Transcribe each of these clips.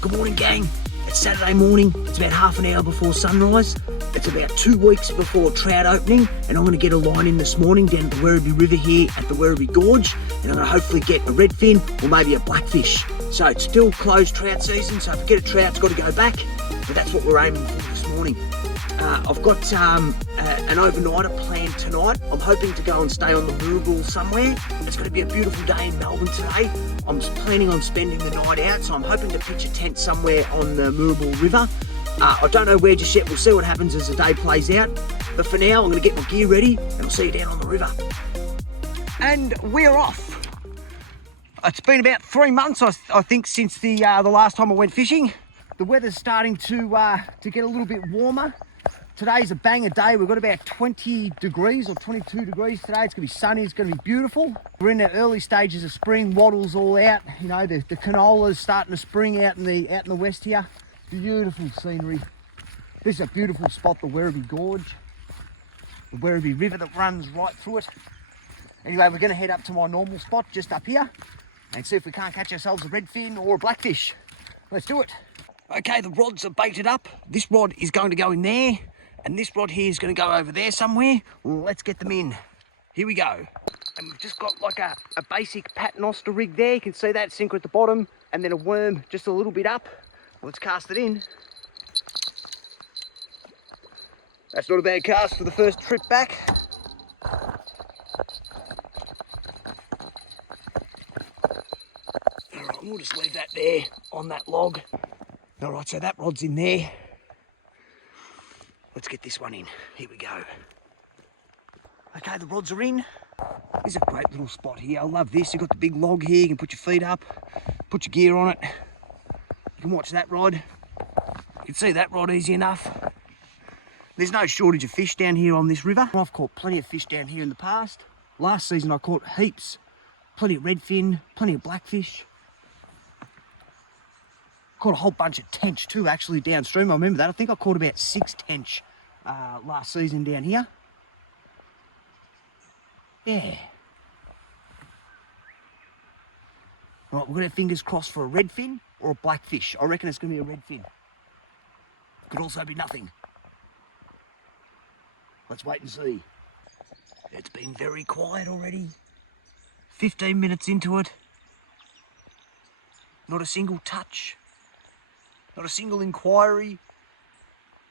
Good morning, gang. It's Saturday morning. It's about half an hour before sunrise. It's about 2 weeks before trout opening, and I'm going to get a line in this morning down at the Werribee River here at the Werribee Gorge, and I'm going to hopefully get a redfin or maybe a blackfish. So it's still closed trout season, so if I get a trout, it's got to go back, but that's what we're aiming for this morning. I've got an overnighter planned tonight. I'm hoping to go and stay on the Moorabool somewhere. It's going to be a beautiful day in Melbourne today. I'm planning on spending the night out, so I'm hoping to pitch a tent somewhere on the Moorabool River. I don't know where just yet. We'll see what happens as the day plays out. But for now, I'm going to get my gear ready, and I'll see you down on the river. And we're off. It's been about 3 months, I think, since the last time I went fishing. The weather's starting to get a little bit warmer. Today's a banger day. We've got about 20 degrees or 22 degrees today. It's going to be sunny. It's going to be beautiful. We're in the early stages of spring. Wattle's all out. You know, the canola's starting to spring out in the west here. Beautiful scenery. This is a beautiful spot, the Werribee Gorge. The Werribee River that runs right through it. Anyway, we're going to head up to my normal spot just up here and see if we can't catch ourselves a redfin or a blackfish. Let's do it. Okay, the rods are baited up. This rod is going to go in there, and this rod here is going to go over there somewhere. Let's get them in. Here we go. And we've just got like a basic paternoster rig there. You can see that sinker at the bottom, and then a worm just a little bit up. Let's cast it in. That's not a bad cast for the first trip back. All right, we'll just leave that there on that log. All right, so that rod's in there. Let's get this one in. Here we go. Okay, the rods are in. This is a great little spot here. I love this. You've got the big log here. You can put your feet up, put your gear on it. You can watch that rod. You can see that rod easy enough. There's no shortage of fish down here on this river. I've caught plenty of fish down here in the past. Last season I caught heaps. Plenty of redfin, plenty of blackfish. Caught a whole bunch of tench too, actually, downstream. I remember that. I think I caught about 6 tench last season down here. Yeah. Right, we've got our fingers crossed for a redfin or a blackfish. I reckon it's going to be a redfin. Could also be nothing. Let's wait and see. It's been very quiet already. 15 minutes into it. Not a single touch. Not a single inquiry,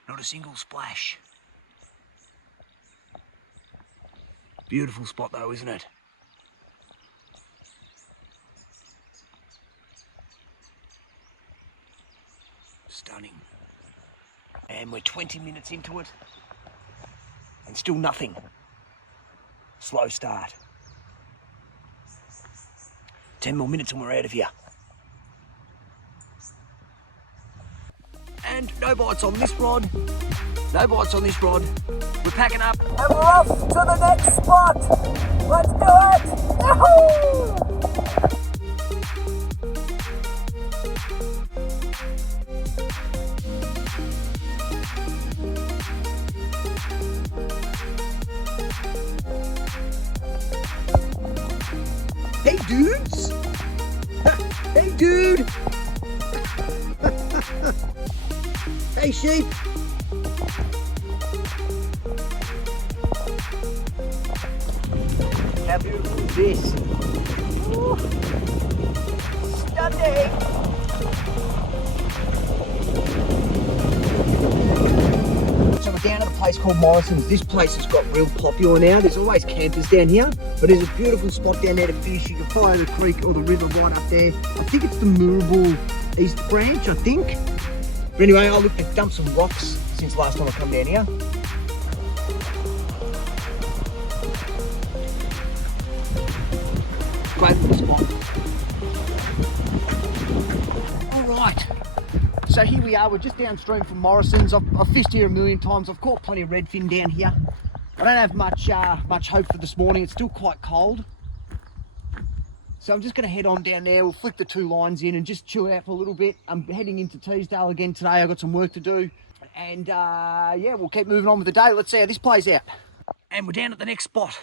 not a single splash. Beautiful spot though, isn't it? Stunning. And we're 20 minutes into it, and still nothing. Slow start. 10 more minutes and we're out of here. And no bites on this rod. No bites on this rod. We're packing up. And we're off to the next spot. Let's do it. Yahoo! Hey, dudes. Hey, dude. Hey, sheep! How beautiful is this? Ooh. Stunning! So we're down at a place called Morrison's. This place has got real popular now. There's always campers down here, but there's a beautiful spot down there to fish. You can follow the creek or the river right up there. I think it's the Moorabool East Branch, I think. But anyway, I looked at dumped some rocks since last time I come down here. Great little spot. All right, so here we are. We're just downstream from Morrison's. I've fished here a million times. I've caught plenty of redfin down here. I don't have much hope for this morning. It's still quite cold. So I'm just going to head on down there. We'll flick the 2 lines in and just chill out for a little bit. I'm heading into Teesdale again today. I've got some work to do. And yeah, we'll keep moving on with the day. Let's see how this plays out. And we're down at the next spot.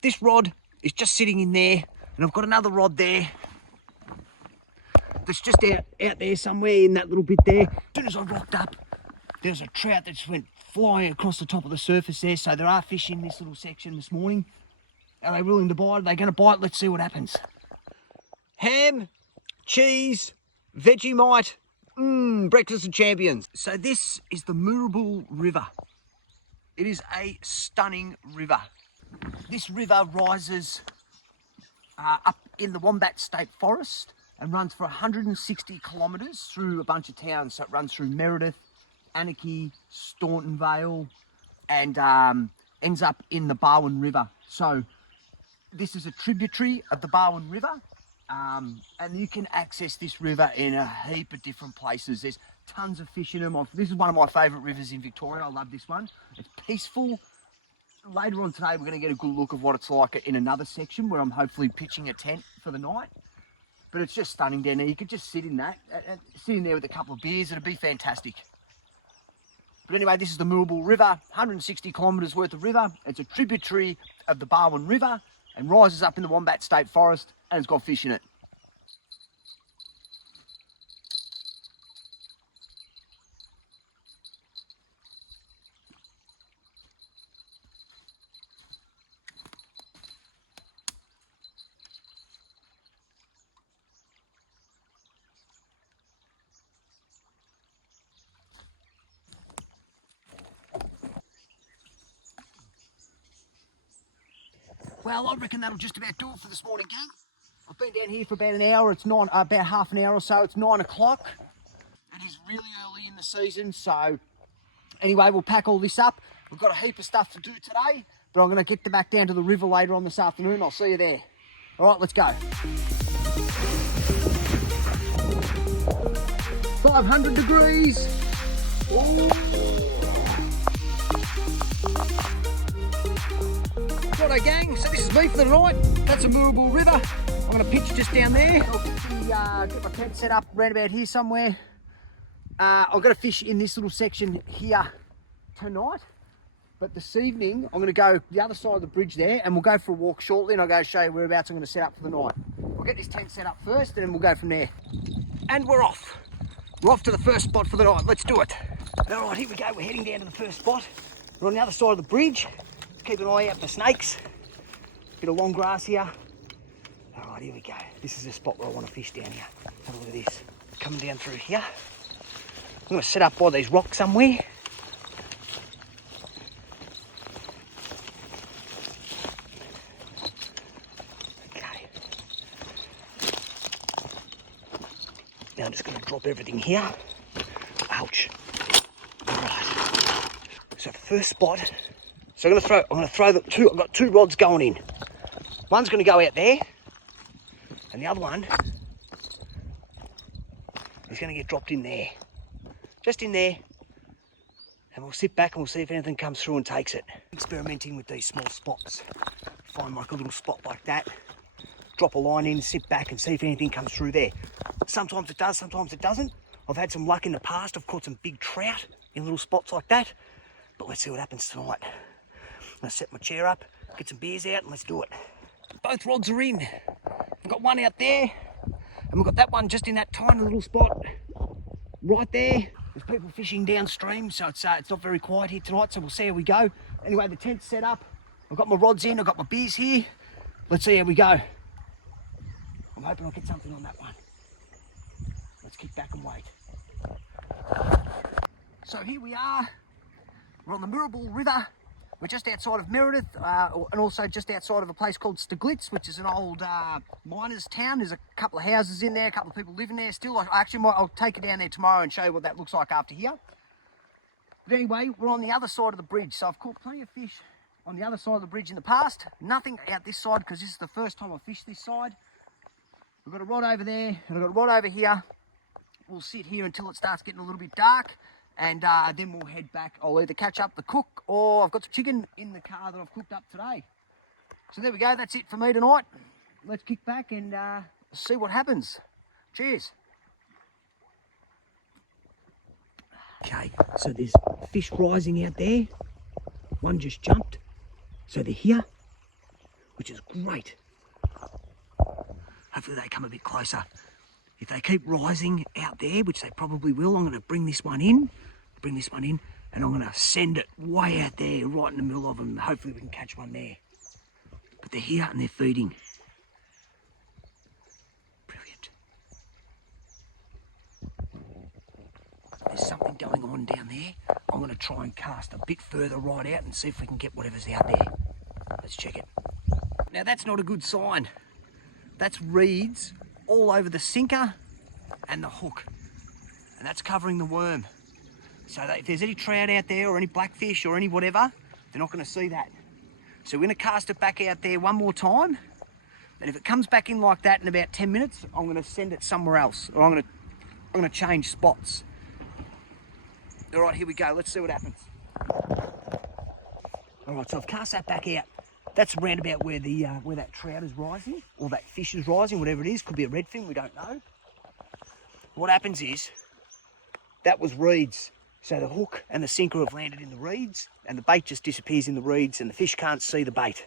This rod is just sitting in there, and I've got another rod there. that's just out there somewhere in that little bit there. As soon as I rocked up, there was a trout that just went flying across the top of the surface there. So there are fish in this little section this morning. Are they willing to bite? Are they going to bite? Let's see what happens. Ham, cheese, Vegemite, breakfast of champions. So this is the Moorabool River. It is a stunning river. This river rises up in the Wombat State Forest and runs for 160 kilometres through a bunch of towns. So it runs through Meredith, Anakie, Staunton Vale, and ends up in the Barwon River. So this is a tributary of the Barwon River, and you can access this river in a heap of different places. There's tons of fish in them. This is one of my favourite rivers in Victoria. I love this one. It's peaceful. Later on today, we're going to get a good look of what it's like in another section where I'm hopefully pitching a tent for the night. But it's just stunning down there. You could just sit in that, sit in there with a couple of beers. It'd be fantastic. But anyway, this is the Moorabool River, 160 kilometres worth of river. It's a tributary of the Barwon River and rises up in the Wombat State Forest, and it's got fish in it. Well, I reckon that'll just about do it for this morning, gang. I've been down here for about an hour. It's about half an hour or so. It's 9 o'clock. It is really early in the season, so anyway, we'll pack all this up. We've got a heap of stuff to do today, but I'm going to get back down to the river later on this afternoon. I'll see you there. All right, let's go. 500 degrees. Ooh. Righto gang, so this is me for the night. That's the Moorabool River. I'm going to pitch just down there. I'll get my tent set up around about here somewhere. I've got to fish in this little section here tonight. But this evening, I'm going to go the other side of the bridge there and we'll go for a walk shortly and I'll go show you whereabouts I'm going to set up for the night. I'll get this tent set up first and then we'll go from there. And we're off. We're off to the first spot for the night. Let's do it. All right, here we go. We're heading down to the first spot. We're on the other side of the bridge. Keep an eye out for snakes. Bit of long grass here. All right, here we go. This is the spot where I want to fish down here. Have a look at this. Coming down through here. I'm going to set up by these rocks somewhere. Okay. Now I'm just going to drop everything here. Ouch. All right. So first spot. So I'm going to throw the two. I've got two rods going in. One's going to go out there, and the other one is going to get dropped in there, just in there. And we'll sit back and we'll see if anything comes through and takes it. Experimenting with these small spots. Find like a little spot like that, drop a line in, sit back and see if anything comes through there. Sometimes it does, sometimes it doesn't. I've had some luck in the past. I've caught some big trout in little spots like that. But let's see what happens tonight. I'm going to set my chair up, get some beers out and let's do it. Both rods are in. We've got one out there and we've got that one just in that tiny little spot right there. There's people fishing downstream, so it's not very quiet here tonight, so we'll see how we go. Anyway, the tent's set up. I've got my rods in, I've got my beers here. Let's see how we go. I'm hoping I'll get something on that one. Let's kick back and wait. So here we are. We're on the Moorabool River. We're just outside of Meredith and also just outside of a place called Steglitz, which is an old miners' town. There's a couple of houses in there, a couple of people living there still. I'll take you down there tomorrow and show you what that looks like after here. But anyway, we're on the other side of the bridge. So I've caught plenty of fish on the other side of the bridge in the past. Nothing out this side because this is the first time I've fished this side. We've got a rod over there and I've got a rod over here. We'll sit here until it starts getting a little bit dark. And then we'll head back. I'll either catch up the cook or I've got some chicken in the car that I've cooked up today. So there we go. That's it for me tonight. Let's kick back and see what happens. Cheers. Okay, so there's fish rising out there. One just jumped. So they're here, which is great. Hopefully they come a bit closer. If they keep rising out there, which they probably will, I'm going to bring this one in, and I'm going to send it way out there, right in the middle of them. Hopefully we can catch one there. But they're here and they're feeding. Brilliant. There's something going on down there. I'm going to try and cast a bit further right out and see if we can get whatever's out there. Let's check it. Now that's not a good sign. That's reeds all over the sinker and the hook. And that's covering the worm. So that if there's any trout out there or any blackfish or any whatever, they're not going to see that. So we're going to cast it back out there one more time. And if it comes back in like that in about 10 minutes, I'm going to send it somewhere else. Or I'm going to change spots. All right, here we go. Let's see what happens. All right, so I've cast that back out. That's around about where the where that trout is rising, or that fish is rising, whatever it is. Could be a redfin, we don't know. What happens is, that was reeds. So the hook and the sinker have landed in the reeds, and the bait just disappears in the reeds, and the fish can't see the bait.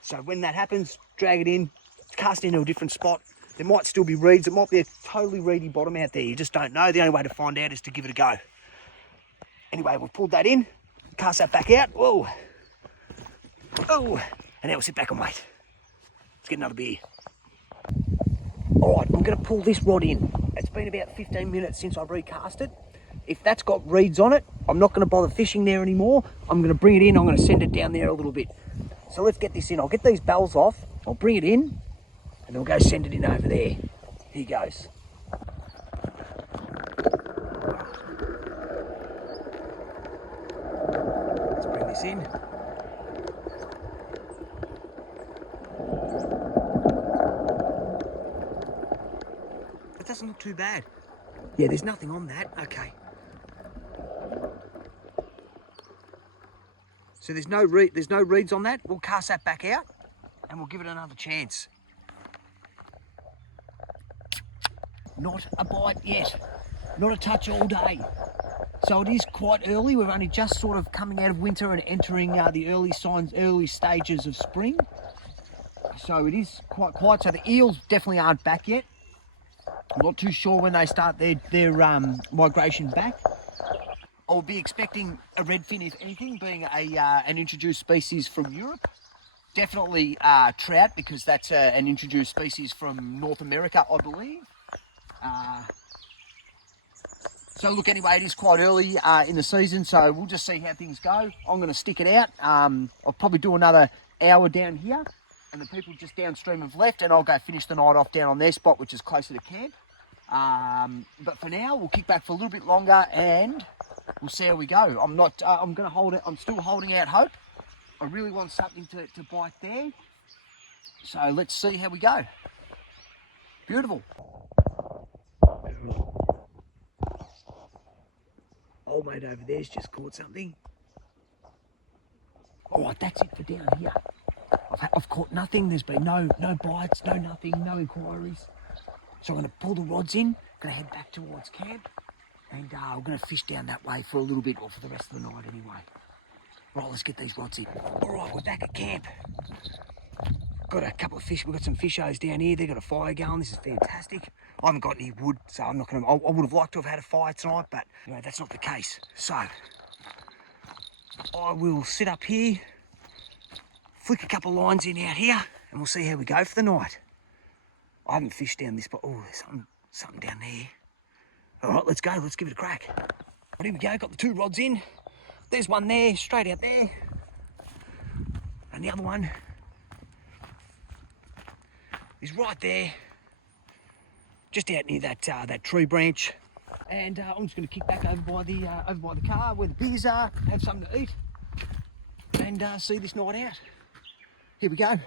So when that happens, drag it in, cast it into a different spot. There might still be reeds. It might be a totally reedy bottom out there. You just don't know. The only way to find out is to give it a go. Anyway, we've pulled that in, cast that back out. Whoa. Oh, and now we'll sit back and wait. Let's get another beer. All right, I'm going to pull this rod in. It's been about 15 minutes since I recast it. If that's got reeds on it, I'm not going to bother fishing there anymore. I'm going to bring it in. I'm going to send it down there a little bit. So let's get this in. I'll get these bells off. I'll bring it in, and then we'll go send it in over there. Here he goes. Let's bring this in. That doesn't look too bad. Yeah, there's nothing on that. Okay. So there's no reeds on that. We'll cast that back out and we'll give it another chance. Not a bite yet. Not a touch all day. So it is quite early. We're only just sort of coming out of winter and entering the early stages of spring. So it is quite quiet. So the eels definitely aren't back yet. I'm not too sure when they start their migration back. I'll be expecting a redfin, if anything, being an introduced species from Europe. Definitely trout, because that's an introduced species from North America, I believe. So look, anyway, it is quite early in the season, so we'll just see how things go. I'm going to stick it out. I'll probably do another hour down here, and the people just downstream have left, and I'll go finish the night off down on their spot, which is closer to camp. But for now, we'll kick back for a little bit longer, and we'll see how we go. I'm going to hold it. I'm still holding out hope. I really want something to bite there. So let's see how we go. Beautiful. Old mate over there's just caught something. All right, that's it for down here. I've caught nothing. There's been no bites, no nothing, no inquiries. So I'm going to pull the rods in, going to head back towards camp, and we're going to fish down that way for a little bit, or for the rest of the night anyway. Right, let's get these rods in. All right, we're back at camp. Got a couple of fish. We've got some fishos down here. They've got a fire going. This is fantastic. I haven't got any wood, so I'm not going to... I would have liked to have had a fire tonight, but you know, that's not the case. So I will sit up here, flick a couple of lines in out here, and we'll see how we go for the night. I haven't fished down this, but oh, there's something down there. All right, let's go. Let's give it a crack. Right, here we go. Got the two rods in. There's one there, straight out there. And the other one is right there, just out near that tree branch. And I'm just going to kick back over by the car where the beers are, have something to eat, and see this night out. Here we go.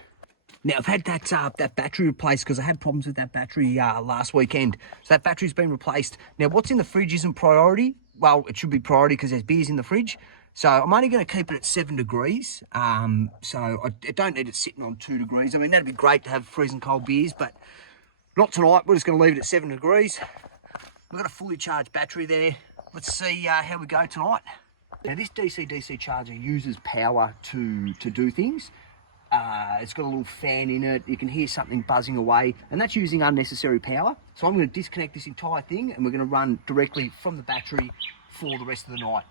Now I've had that battery replaced because I had problems with that battery last weekend. So that battery's been replaced. Now what's in the fridge isn't priority. Well, it should be priority because there's beers in the fridge. So I'm only going to keep it at 7 degrees. So I don't need it sitting on 2 degrees. I mean, that'd be great to have freezing cold beers, but not tonight. We're just going to leave it at 7 degrees. We've got a fully charged battery there. Let's see how we go tonight. Now this DC-DC charger uses power to do things. It's got a little fan in it. You can hear something buzzing away, and that's using unnecessary power. So I'm going to disconnect this entire thing, and we're going to run directly from the battery for the rest of the night.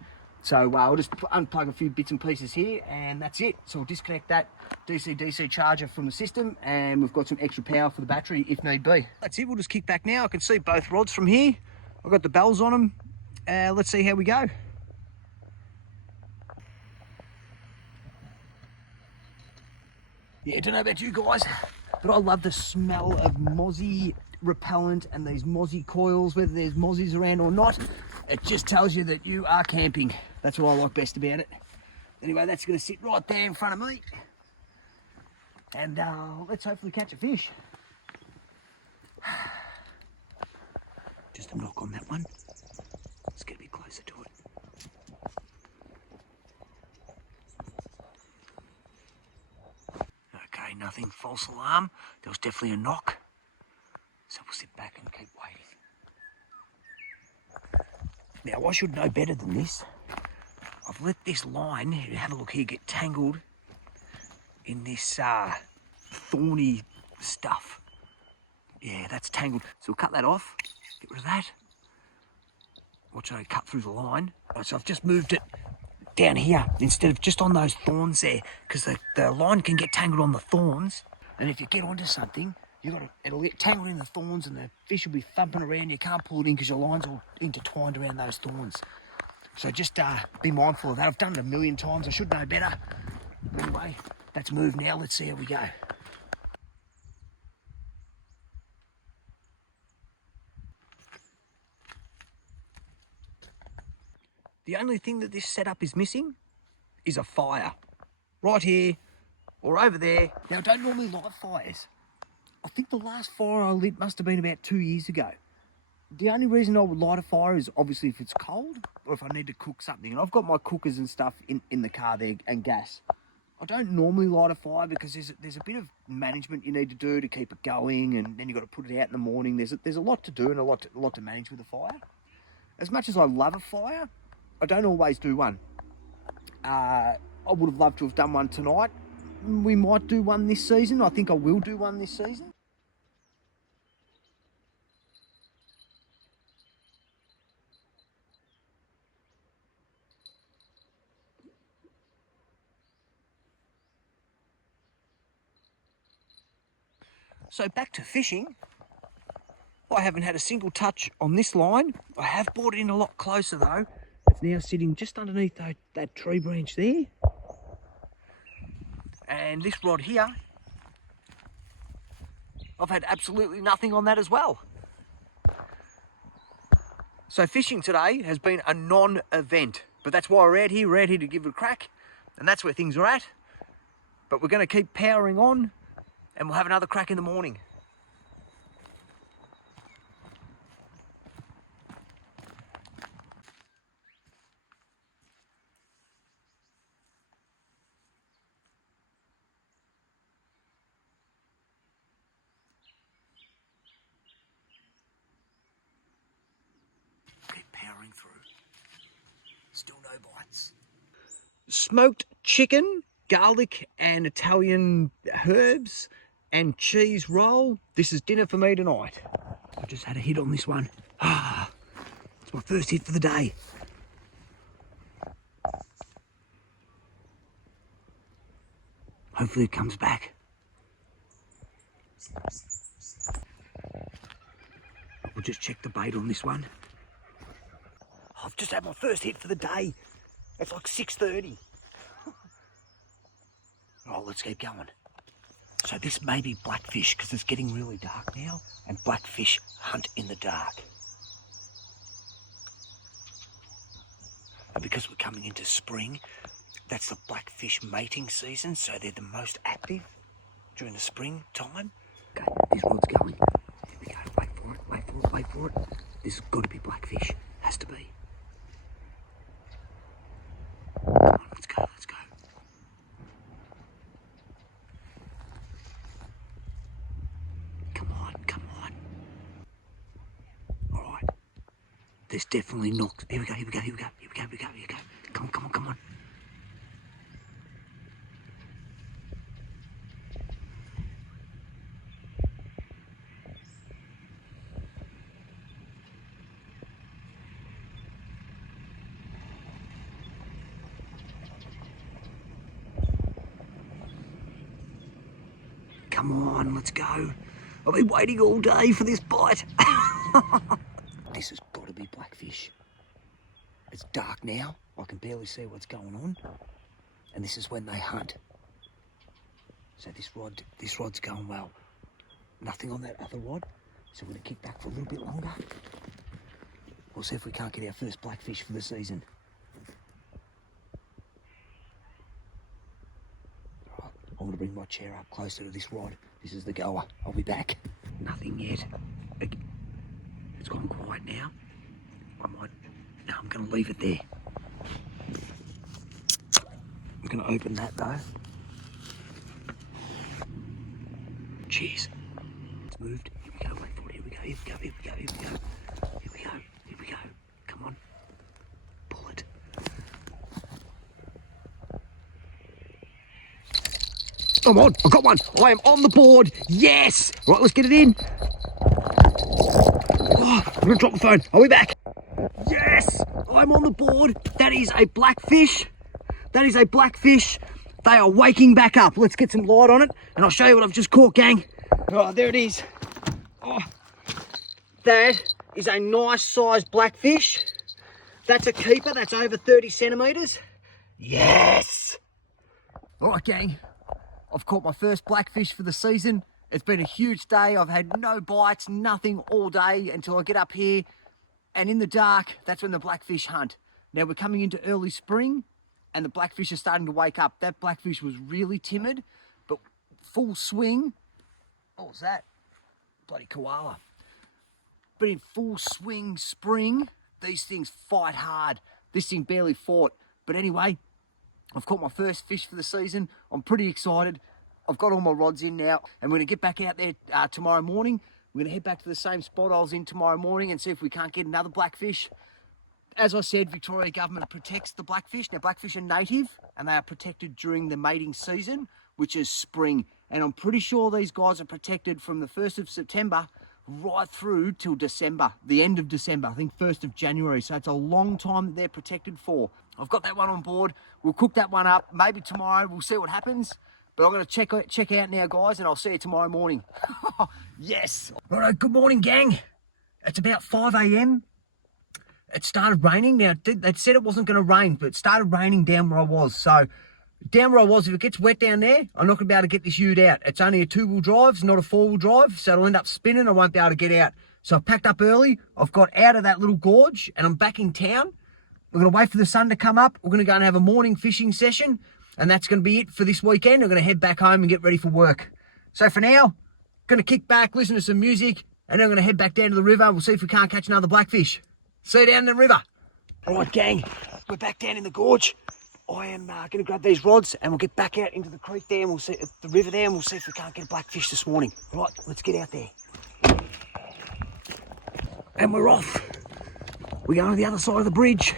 So I'll just unplug a few bits and pieces here, and that's it. So we'll disconnect that DC-DC charger from the system, and we've got some extra power for the battery if need be. That's it. We'll just kick back now. I can see both rods from here. I've got the bells on them. Let's see how we go. Yeah, I don't know about you guys, but I love the smell of mozzie repellent and these mozzie coils, whether there's mozzies around or not. It just tells you that you are camping. That's what I like best about it. Anyway, that's going to sit right there in front of me. And let's hopefully catch a fish. Just a knock on that one. Let's get a bit closer to it. Okay, nothing, false alarm. There was definitely a knock. So we'll sit back and keep waiting. Now, I should know better than this. I've let this line, have a look here, get tangled in this thorny stuff. Yeah, that's tangled. So we'll cut that off, get rid of that. Watch I cut through the line. Right, so I've just moved it down here instead of just on those thorns there, because the line can get tangled on the thorns, and if you get onto something, it'll get tangled in the thorns and the fish will be thumping around. You can't pull it in because your line's all intertwined around those thorns. So just be mindful of that. I've done it a million times. I should know better. Anyway, that's moved now. Let's see how we go. The only thing that this setup is missing is a fire. Right here or over there. Now, I don't normally light fires. I think the last fire I lit must have been about 2 years ago. The only reason I would light a fire is obviously if it's cold or if I need to cook something. And I've got my cookers and stuff in the car there and gas. I don't normally light a fire because there's a bit of management you need to do to keep it going, and then you've got to put it out in the morning. There's a lot to do and a lot to manage with a fire. As much as I love a fire, I don't always do one. I would have loved to have done one tonight. We might do one this season. I think I will do one this season. So back to fishing. I haven't had a single touch on this line. I have brought it in a lot closer though. It's now sitting just underneath that tree branch there. And this rod here, I've had absolutely nothing on that as well. So fishing today has been a non-event, but that's why we're out here. We're out here to give it a crack, and that's where things are at. But we're going to keep powering on, and we'll have another crack in the morning. Keep powering through. Still no bites. Smoked chicken, garlic and Italian herbs and cheese roll. This is dinner for me tonight. I just had a hit on this one. It's my first hit for the day. Hopefully it comes back. We'll just check the bait on this one. I've just had my first hit for the day. It's like 6:30. Oh, let's keep going. So this may be blackfish because it's getting really dark now, and blackfish hunt in the dark. And because we're coming into spring, that's the blackfish mating season, so they're the most active during the spring time. Okay, this rod's going. Here we go. Wait for it, wait for it, wait for it. This has got to be blackfish. Has to be. Come on, let's go, let's go. Come on, come on. All right. There's definitely knocks. Here we go, here we go, here we go, here we go, here we go, here we go. Come on, come on, come on. Come on, let's go. I've been waiting all day for this bite. This has got to be blackfish. It's dark now. I can barely see what's going on. And this is when they hunt. So this rod's going well. Nothing on that other rod. So we're going to kick back for a little bit longer. We'll see if we can't get our first blackfish for the season. All right, I'm going to bring my chair up closer to this rod. This is the goer. I'll be back. Nothing yet. It's gone quiet now. No, I'm going to leave it there. I'm going to open that though. Cheers. It's moved. Here we go. Wait for it. Here we go. Here we go. Here we go. Here we go. Here we go. Here we go. Come on. Pull it. I'm on. I got one. I am on the board. Yes. Right, let's get it in. Oh, I'm going to drop the phone. I'll be back. Yes. I'm on the board. That is a blackfish. That is a blackfish. They are waking back up. Let's get some light on it and I'll show you what I've just caught, gang. Oh, there it is. Oh, that is a nice sized blackfish. That's a keeper. That's over 30 centimetres. Yes. All right, gang. I've caught my first blackfish for the season. It's been a huge day. I've had no bites, nothing all day until I get up here. And in the dark, that's when the blackfish hunt. Now we're coming into early spring and the blackfish are starting to wake up. That blackfish was really timid, but full swing. What was that? Bloody koala. But in full swing spring, these things fight hard. This thing barely fought. But anyway, I've caught my first fish for the season. I'm pretty excited. I've got all my rods in now and we're gonna get back out there tomorrow morning. We're gonna head back to the same spot I was in tomorrow morning and see if we can't get another blackfish. As I said, Victoria government protects the blackfish. Now, blackfish are native and they are protected during the mating season, which is spring. And I'm pretty sure these guys are protected from the 1st of September right through till December, the end of December, I think 1st of January. So it's a long time that they're protected for. I've got that one on board. We'll cook that one up. Maybe tomorrow, we'll see what happens. But I'm going to check out now, guys, and I'll see you tomorrow morning. Yes. Righto, good morning, gang. It's about 5 a.m. It started raining. Now, they said it wasn't going to rain, but it started raining down where I was. So, down where I was, if it gets wet down there, I'm not going to be able to get this ute out. It's only a 2-wheel drive, it's not a 4-wheel drive, so it'll end up spinning. I won't be able to get out. So, I've packed up early. I've got out of that little gorge, and I'm back in town. We're going to wait for the sun to come up. We're going to go and have a morning fishing session, and that's going to be it for this weekend. I'm going to head back home and get ready for work. So, for now, going to kick back, listen to some music, and then I'm going to head back down to the river. We'll see if we can't catch another blackfish. See you down in the river. All right, gang, we're back down in the gorge. I am going to grab these rods and we'll get back out into the creek there and we'll see the river there and we'll see if we can't get a blackfish this morning. All right, let's get out there. And we're off. We're going to the other side of the bridge.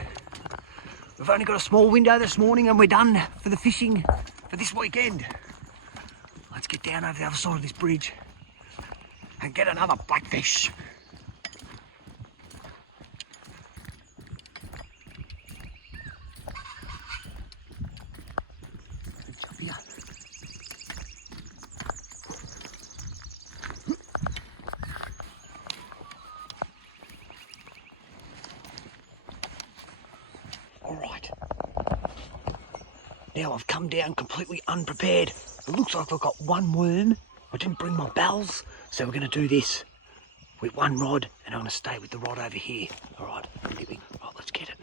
We've only got a small window this morning and we're done for the fishing for this weekend. Let's get down over the other side of this bridge and get another blackfish. Now I've come down completely unprepared. It looks like I've got one worm. I didn't bring my bells, so we're going to do this with one rod, and I'm going to stay with the rod over here. All right, let's get it.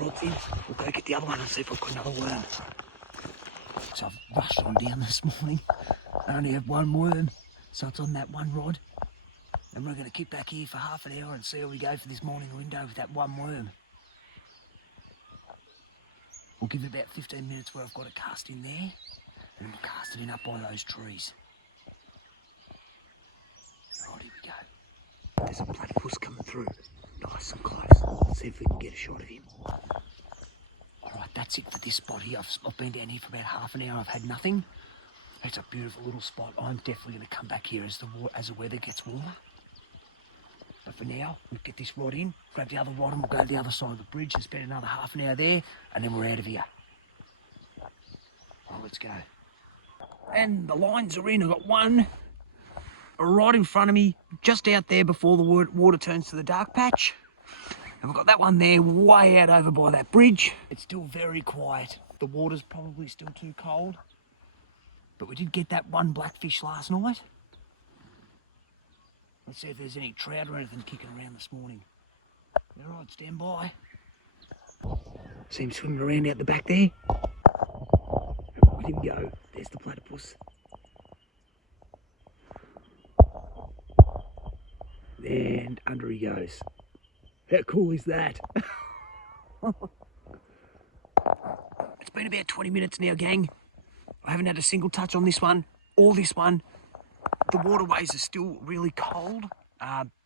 Rod's in. We'll go get the other one and see if we've got another worm. So I've rushed on down this morning. I only have one worm, so it's on that one rod. And we're going to keep back here for half an hour and see how we go for this morning window with that one worm. We'll give it about 15 minutes where I've got it cast in there, and then we'll cast it in up by those trees. Right, here we go. There's a platypus coming through. Nice and close. Let's see if we can get a shot of him. Right, that's it for this spot here. I've been down here for about half an hour. I've had nothing. It's a beautiful little spot. I'm definitely going to come back here as the weather gets warmer. But for now, we'll get this rod in, grab the other rod, and we'll go to the other side of the bridge and spend another half an hour there, and then we're out of here. Well, let's go. And the lines are in. I've got one right in front of me, just out there before the water turns to the dark patch. And we've got that one there way out over by that bridge. It's still very quiet. The water's probably still too cold. But we did get that one blackfish last night. Let's see if there's any trout or anything kicking around this morning. All right, stand by. See him swimming around out the back there. Let him go. There's the platypus. And under he goes. How cool is that? It's been about 20 minutes now, gang. I haven't had a single touch on this one or this one. The waterways are still really cold.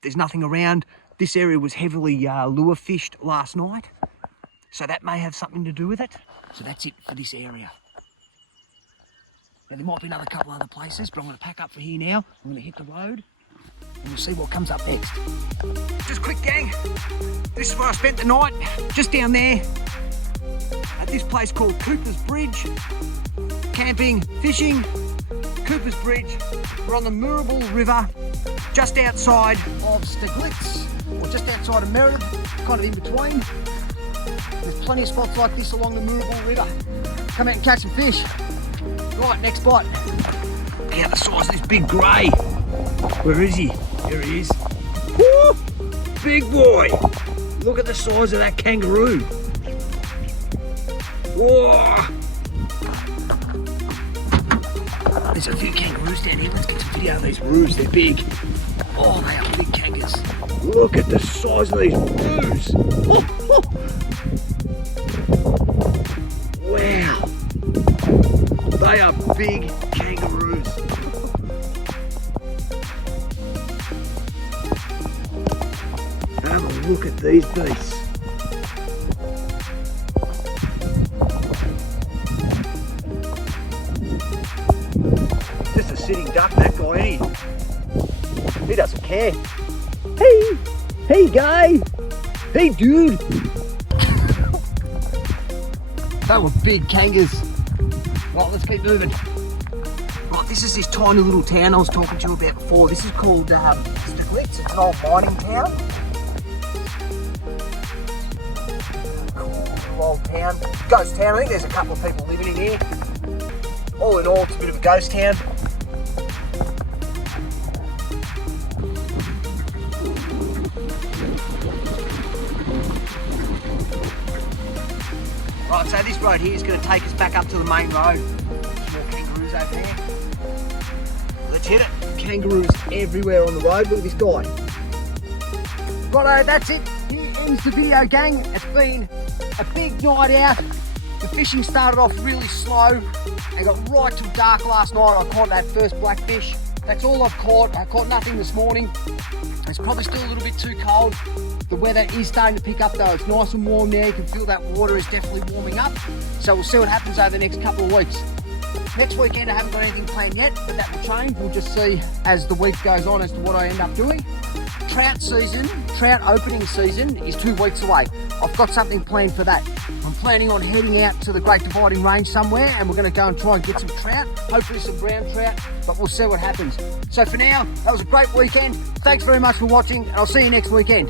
There's nothing around. This area was heavily lure fished last night, so that may have something to do with it. So that's it for this area. Now there might be another couple other places, but I'm going to pack up for here now. I'm going to hit the road and we'll see what comes up next. Just quick, gang. This is where I spent the night, just down there at this place called Cooper's Bridge. Camping, fishing, Cooper's Bridge. We're on the Moorabool River, just outside of Steglitz, or just outside of Meredith, kind of in between. There's plenty of spots like this along the Moorabool River. Come out and catch some fish. Right, next spot. Look at the size of this big grey. Where is he? There he is. Woo! Big boy. Look at the size of that kangaroo. Whoa! There's a few kangaroos down here. Let's get some video of these roos. They're big. Oh, they are big kangas. Look at the size of these roos. Oh, oh. Wow. They are big kangaroos. Have a look at these beasts. Just a sitting duck, that guy, ain't he? He doesn't care. Hey guy. Hey dude. They were big kangas. Right, let's keep moving. Right, this is this tiny little town I was talking to you about before. This is called Steglitz. It's an old mining town. Cool little old town. Ghost town. I think there's a couple of people living in here. All in all, it's a bit of a ghost town. Right, so this road here is going to take us back up to the main road. Some more kangaroos over there. Let's hit it. Kangaroos everywhere on the road. Look at this guy. Righto, that's it. Here ends the video, gang. It's been a big night out. The fishing started off really slow and got right till dark last night. I caught that first blackfish. That's all I've caught. I caught nothing this morning. It's probably still a little bit too cold. The weather is starting to pick up though. It's nice and warm there. You can feel that water is definitely warming up. So we'll see what happens over the next couple of weeks. Next weekend I haven't got anything planned yet, but that will change. We'll just see as the week goes on as to what I end up doing. Trout season, trout opening season is 2 weeks away. I've got something planned for that. I'm planning on heading out to the Great Dividing Range somewhere and we're going to go and try and get some trout, hopefully some brown trout, but we'll see what happens. So for now, that was a great weekend. Thanks very much for watching and I'll see you next weekend.